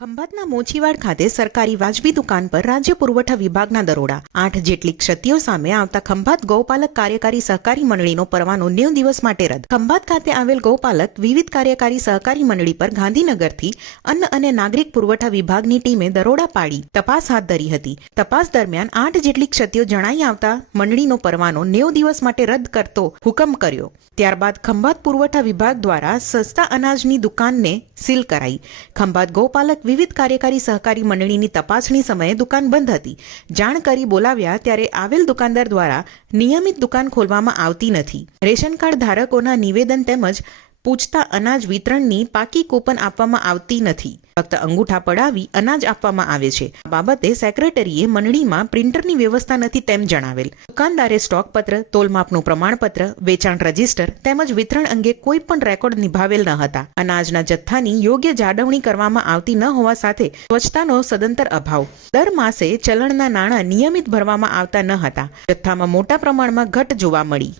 ખંભાતના મોચીવાડ ખાતે સરકારી વાજબી દુકાન પર રાજ્ય પુરવઠા વિભાગના દરોડા 8 જેટલી ક્ષતિઓ સામે આવતા ખંભાત ગૌપાલક કાર્યકારી સહકારી મંડળીનો પરવાનો 90 દિવસ માટે રદ. ખંભાત ખાતે આવેલ ગૌપાલક વિવિધ કાર્યકારી સહકારી મંડળી પર ગાંધીનગરથી અન્ન અને નાગરિક પુરવઠા વિભાગની ટીમે દરોડા પાડી તપાસ હાથ ધરી હતી. તપાસ દરમિયાન 8 જેટલી ક્ષતિઓ જણાઈ આવતા મંડળીનો પરવાનો 90 દિવસ માટે રદ કરતો હુકમ કર્યો. ત્યારબાદ ખંભાત પુરવઠા વિભાગ દ્વારા સસ્તા અનાજની દુકાનને સીલ કરાઈ. ખંભાત ગૌપાલક વિવિધ કાર્યકારી સહકારી મંડળીની તપાસણી સમયે દુકાન બંધ હતી. જાણ કરી બોલાવ્યા ત્યારે આવેલ દુકાનદાર દ્વારા નિયમિત દુકાન ખોલવામાં આવતી નથી. રેશન કાર્ડ ધારકોના નિવેદન તેમજ પૂછતા અનાજ વિતરણની પાકી કૂપન આપવામાં આવતી નથી. ફક્ત અંગૂઠા પડાવી અનાજ આપવામાં આવે છે. આ બાબતે સેક્રેટરીએ મંડળીમાં પ્રિન્ટરની વ્યવસ્થા નથી તેમ જણાવેલ. દુકાનદારે સ્ટોક પત્ર, તોલમાપનું પ્રમાણપત્ર, વેચાણ રજીસ્ટર તેમજ વિતરણ અંગે કોઈ પણ રેકોર્ડ નિભાવેલ ન હતા. અનાજના જથ્થાની યોગ્ય જાળવણી કરવામાં આવતી ન હોવા સાથે સ્વચ્છતાનો સદંતર અભાવ. દર માસે ચલણના નાણાં નિયમિત ભરવામાં આવતા ન હતા. જથ્થામાં મોટા પ્રમાણમાં ઘટ જોવા મળી.